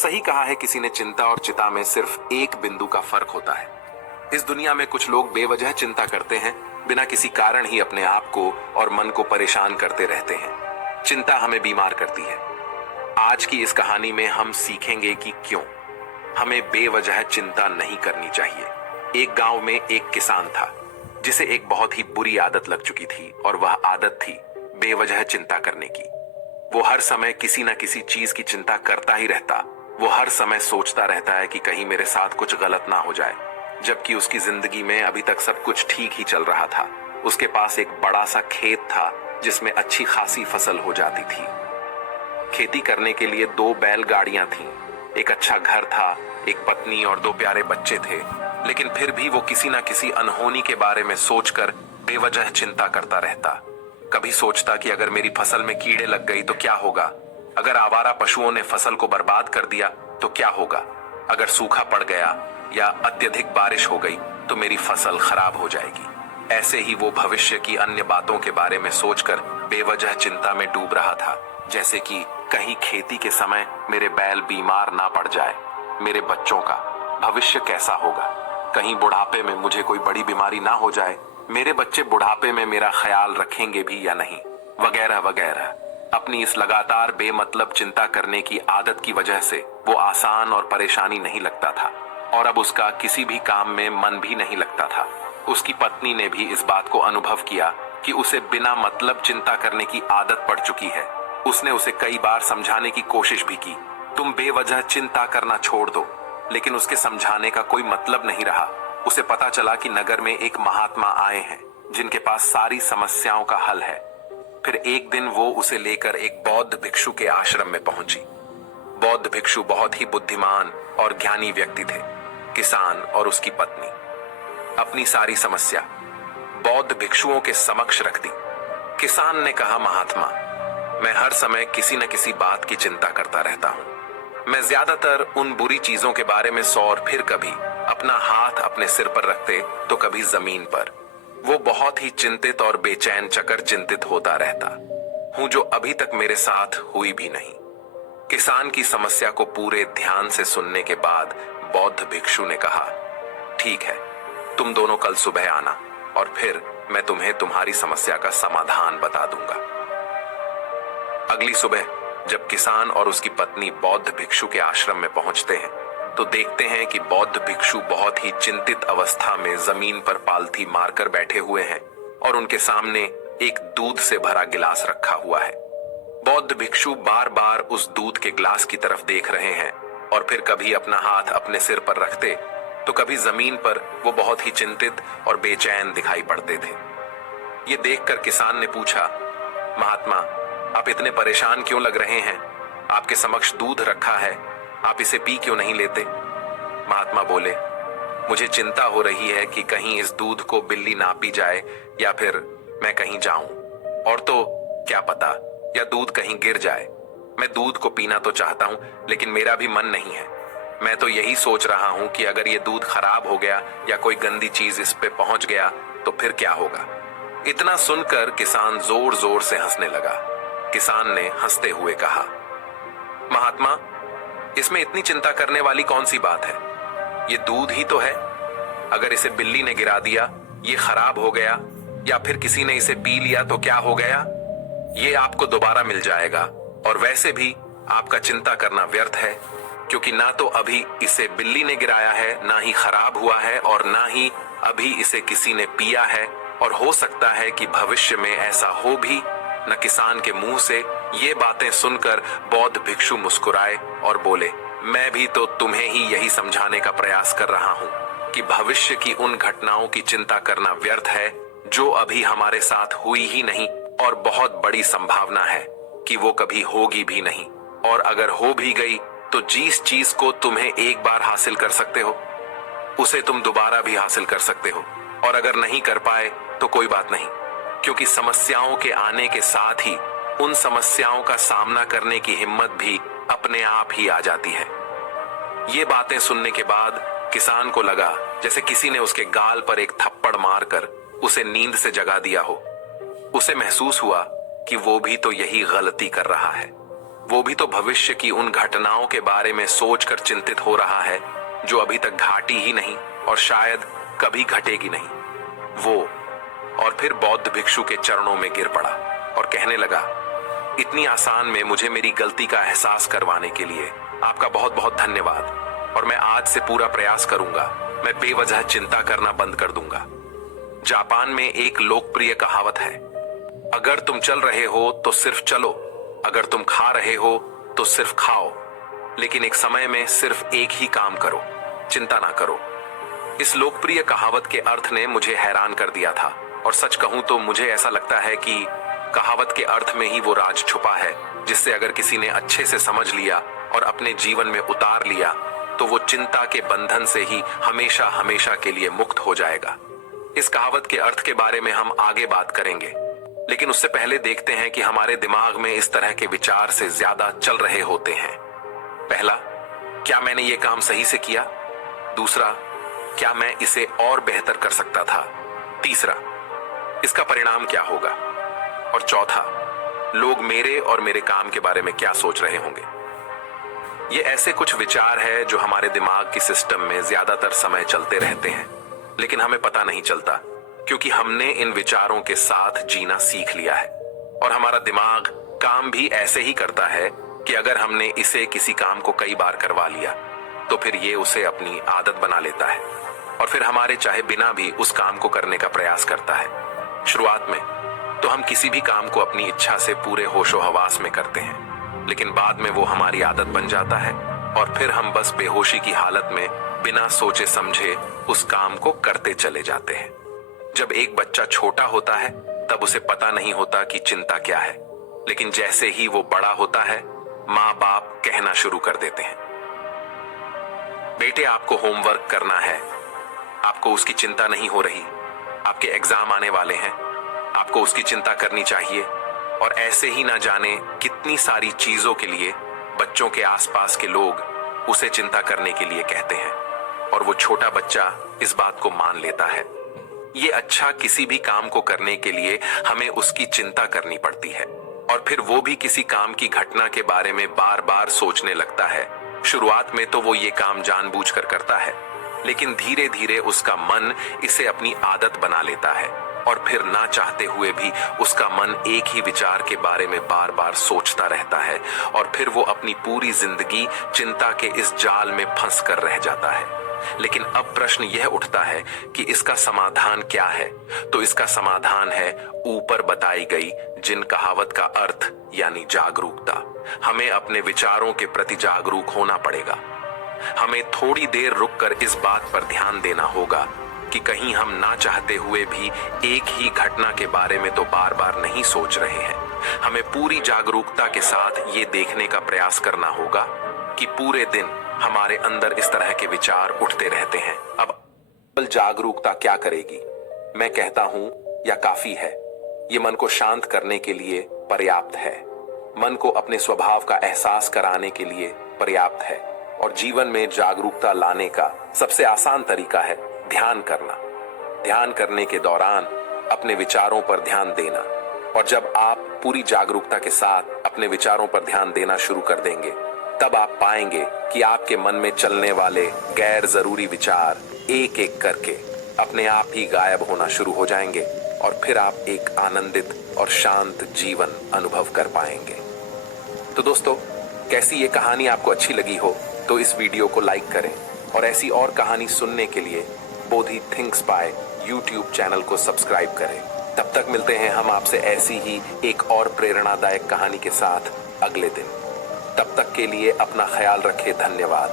सही कहा है किसी ने, चिंता और चिता में सिर्फ एक बिंदु का फर्क होता है। इस दुनिया में कुछ लोग बेवजह चिंता करते हैं, बिना किसी कारण ही अपने आप को और मन को परेशान करते रहते हैं। चिंता हमें बीमार करती है। आज की इस कहानी में हम सीखेंगे कि क्यों हमें बेवजह चिंता नहीं करनी चाहिए। एक गांव में एक किसान था जिसे एक बहुत ही बुरी आदत लग चुकी थी, और वह आदत थी बेवजह चिंता करने की। वो हर समय किसी न किसी चीज की चिंता करता ही रहता। वो हर समय सोचता रहता है कि कहीं मेरे साथ कुछ गलत ना हो जाए, जबकि उसकी जिंदगी में अभी तक सब कुछ ठीक ही चल रहा था। उसके पास एक बड़ा सा खेत था जिसमें अच्छी खासी फसल हो जाती थी। खेती करने के लिए 2 बैलगाड़ियां थीं, एक अच्छा घर था, एक पत्नी और 2 प्यारे बच्चे थे। लेकिन फिर भी वो किसी न किसी अनहोनी के बारे में सोचकर बेवजह चिंता करता रहता। कभी सोचता कि अगर मेरी फसल में कीड़े लग गई तो क्या होगा, अगर आवारा पशुओं ने फसल को बर्बाद कर दिया तो क्या होगा, अगर सूखा पड़ गया या अत्यधिक बारिश हो गई तो मेरी फसल खराब हो जाएगी। ऐसे ही वो भविष्य की अन्य बातों के बारे में सोचकर बेवजह चिंता में डूब रहा था, जैसे कि कहीं खेती के समय मेरे बैल बीमार ना पड़ जाए, मेरे बच्चों का भविष्य कैसा होगा, कहीं बुढ़ापे में मुझे कोई बड़ी बीमारी ना हो जाए, मेरे बच्चे बुढ़ापे में मेरा ख्याल रखेंगे भी या नहीं, वगैरह वगैरह। अपनी इस लगातार बेमतलब चिंता करने की आदत की वजह से वो आसान और परेशानी नहीं लगता था, और अब उसका किसी भी काम में मन भी नहीं लगता था। उसकी पत्नी ने भी इस बात को अनुभव किया कि उसे बिना मतलब चिंता करने की आदत पड़ चुकी है। उसने उसे कई बार समझाने की कोशिश भी की, तुम बेवजह चिंता करना छोड़ दो, लेकिन उसके समझाने का कोई मतलब नहीं रहा। उसे पता चला कि नगर में एक महात्मा आए हैं जिनके पास सारी समस्याओं का हल है। फिर एक दिन वो उसे लेकर एक बौद्ध भिक्षु के आश्रम में पहुंची। बौद्ध भिक्षु बहुत ही बुद्धिमान और ज्ञानी व्यक्ति थे। किसान और उसकी पत्नी अपनी सारी समस्या बौद्ध भिक्षुओं के समक्ष रख दी। किसान ने कहा, महात्मा, मैं हर समय किसी न किसी बात की चिंता करता रहता हूं। मैं ज्यादातर उन बुरी चीजों के बारे में और फिर कभी अपना हाथ अपने सिर पर रखते तो कभी जमीन पर। वो बहुत ही चिंतित और बेचैन चकर चिंतित होता रहता हूं, जो अभी तक मेरे साथ हुई भी नहीं। किसान की समस्या को पूरे ध्यान से सुनने के बाद बौद्ध भिक्षु ने कहा, ठीक है, तुम दोनों कल सुबह आना और फिर मैं तुम्हें तुम्हारी समस्या का समाधान बता दूंगा। अगली सुबह जब किसान और उसकी पत्नी बौद्ध भिक्षु के आश्रम में पहुंचते हैं तो देखते हैं कि बौद्ध भिक्षु बहुत ही चिंतित अवस्था में जमीन पर पालथी मारकर बैठे हुए हैं और उनके सामने एक दूध से भरा गिलास रखा हुआ है। बौद्ध भिक्षु बार बार उस दूध के गिलास की तरफ देख रहे हैं और फिर कभी अपना हाथ अपने सिर पर रखते तो कभी जमीन पर वो बहुत ही चिंतित और बेचैन दिखाई पड़ते थे। ये देखकर किसान ने पूछा, महात्मा, आप इतने परेशान क्यों लग रहे हैं? आपके समक्ष दूध रखा है, आप इसे पी क्यों नहीं लेते? महात्मा बोले, मुझे चिंता हो रही है कि कहीं इस दूध को बिल्ली ना पी जाए या फिर मैं कहीं जाऊं, और तो क्या पता या दूध कहीं गिर जाए। मैं दूध को पीना तो चाहता हूं लेकिन मेरा भी मन नहीं है। मैं तो यही सोच रहा हूं कि अगर ये दूध खराब हो गया या कोई गंदी चीज इस पे पहुंच गया तो फिर क्या होगा। इतना सुनकर किसान जोर जोर से हंसने लगा। किसान ने हंसते हुए कहा, महात्मा, इसमें इतनी चिंता करने वाली कौन सी बात है? ये दूध ही तो है। अगर इसे बिल्ली ने गिरा दिया, ये खराब हो गया या फिर किसी ने इसे पी लिया तो क्या हो गया? ये आपको दोबारा मिल जाएगा, और वैसे भी आपका चिंता करना व्यर्थ है, क्योंकि ना तो अभी इसे बिल्ली ने गिराया है, ना ही खराब हुआ है, और ना ही अभी इसे किसी ने पिया है, और हो सकता है कि भविष्य में ऐसा हो भी न। किसान के मुंह से ये बातें सुनकर बौद्ध भिक्षु मुस्कुराए और बोले, मैं भी तो तुम्हें ही यही समझाने का प्रयास कर रहा हूं कि भविष्य की उन घटनाओं की चिंता करना व्यर्थ है जो अभी हमारे साथ हुई ही नहीं, और बहुत बड़ी संभावना है कि वो कभी होगी भी नहीं, और अगर हो भी गई तो जिस चीज को तुम्हें एक बार हासिल कर सकते हो उसे तुम दोबारा भी हासिल कर सकते हो, और अगर नहीं कर पाए तो कोई बात नहीं, क्योंकि समस्याओं के आने के साथ ही उन समस्याओं का सामना करने की हिम्मत भी अपने आप ही आ जाती है। ये बातें सुनने के बाद किसान को लगा जैसे किसी ने उसके गाल पर एक थप्पड़ मारकर उसे नींद से जगा दिया हो। उसे महसूस हुआ कि वो भी तो यही गलती कर रहा है। वो भी तो भविष्य की उन घटनाओं के बारे में सोचकर चिंतित हो रहा है जो अभी तक घाटी ही नहीं और शायद कभी घटेगी नहीं। वो और फिर बौद्ध भिक्षु के चरणों में गिर पड़ा और कहने लगा, इतनी आसान में मुझे मेरी गलती का एहसास करवाने के लिए आपका बहुत बहुत धन्यवाद, और मैं आज से पूरा प्रयास करूंगा, मैं बेवजह चिंता करना बंद कर दूंगा। जापान में एक लोकप्रिय कहावत है, अगर तुम चल रहे हो तो सिर्फ चलो, अगर तुम खा रहे हो तो सिर्फ खाओ, लेकिन एक समय में सिर्फ एक ही काम करो, चिंता ना करो। इस लोकप्रिय कहावत के अर्थ ने मुझे हैरान कर दिया था, और सच कहूं तो मुझे ऐसा लगता है कि कहावत के अर्थ में ही वो राज छुपा है जिससे अगर किसी ने अच्छे से समझ लिया और अपने जीवन में उतार लिया तो वो चिंता के बंधन से ही हमेशा हमेशा के लिए मुक्त हो जाएगा। इस कहावत के अर्थ के बारे में हम आगे बात करेंगे, लेकिन उससे पहले देखते हैं कि हमारे दिमाग में इस तरह के विचार से ज्यादा चल रहे होते हैं। पहला, क्या मैंने ये काम सही से किया? दूसरा, क्या मैं इसे और बेहतर कर सकता था? तीसरा, इसका परिणाम क्या होगा? और चौथा, लोग मेरे और मेरे काम के बारे में क्या सोच रहे होंगे? ये ऐसे कुछ विचार है जो हमारे दिमाग की सिस्टम में ज्यादातर समय चलते रहते हैं, लेकिन हमें पता नहीं चलता क्योंकि हमने इन विचारों के साथ जीना सीख लिया है। और हमारा दिमाग काम भी ऐसे ही करता है कि अगर हमने इसे किसी काम को कई बार करवा लिया तो फिर ये उसे अपनी आदत बना लेता है और फिर हमारे चाहे बिना भी उस काम को करने का प्रयास करता है। शुरुआत में तो हम किसी भी काम को अपनी इच्छा से पूरे होशो हवास में करते हैं, लेकिन बाद में वो हमारी आदत बन जाता है और फिर हम बस बेहोशी की हालत में बिना सोचे समझे उस काम को करते चले जाते हैं। जब एक बच्चा छोटा होता है तब उसे पता नहीं होता कि चिंता क्या है, लेकिन जैसे ही वो बड़ा होता है माँ बाप कहना शुरू कर देते हैं, बेटे आपको होमवर्क करना है, आपको उसकी चिंता नहीं हो रही, आपके एग्जाम आने वाले हैं, आपको उसकी चिंता करनी चाहिए। और ऐसे ही ना जाने कितनी सारी चीजों के लिए बच्चों के आसपास के लोग उसे चिंता करने के लिए कहते हैं और वो छोटा बच्चा इस बात को मान लेता है। ये अच्छा, किसी भी काम को करने के लिए हमें उसकी चिंता करनी पड़ती है और फिर वो भी किसी काम की घटना के बारे में बार बार सोचने लगता है। शुरुआत में तो वो ये काम जानबूझकर करता है, लेकिन धीरे धीरे उसका मन इसे अपनी आदत बना लेता है और फिर ना चाहते हुए भी उसका मन एक ही विचार के बारे में बार बार सोचता रहता है और फिर वो अपनी पूरी जिंदगी चिंता के इस जाल में फंस कर रह जाता है। लेकिन अब प्रश्न यह उठता है कि इसका समाधान क्या है? तो इसका समाधान है ऊपर बताई गई जिन कहावत का अर्थ यानी जागरूकता। हमें अपने विचारों के प्रति जागरूक होना पड़ेगा। हमें थोड़ी देर रुककर इस बात पर ध्यान देना होगा कि कहीं हम ना चाहते हुए भी एक ही घटना के बारे में तो बार बार नहीं सोच रहे हैं। हमें पूरी जागरूकता के साथ ये देखने का प्रयास करना होगा कि पूरे दिन हमारे अंदर इस तरह के विचार उठते रहते हैं। अब जागरूकता क्या करेगी? मैं कहता हूं या काफी है, ये मन को शांत करने के लिए पर्याप्त है, मन को अपने स्वभाव का एहसास कराने के लिए पर्याप्त है। और जीवन में जागरूकता लाने का सबसे आसान तरीका है ध्यान करना। ध्यान करने के दौरान अपने विचारों पर ध्यान देना, और जब आप पूरी जागरूकता के साथ अपने विचारों पर ध्यान देना शुरू कर देंगे तब आप पाएंगे कि आपके मन में चलने वाले गैर जरूरी विचार एक एक करके अपने आप ही गायब होना शुरू हो जाएंगे और फिर आप एक आनंदित और शांत जीवन अनुभव कर पाएंगे। तो दोस्तों, कैसी ये कहानी आपको अच्छी लगी हो तो इस वीडियो को लाइक करें और ऐसी और कहानी सुनने के लिए बोधि थिंक्स बाय यूट्यूब चैनल को सब्सक्राइब करें। तब तक मिलते हैं हम आपसे ऐसी ही एक और प्रेरणादायक कहानी के साथ अगले दिन। तब तक के लिए अपना ख्याल रखें। धन्यवाद।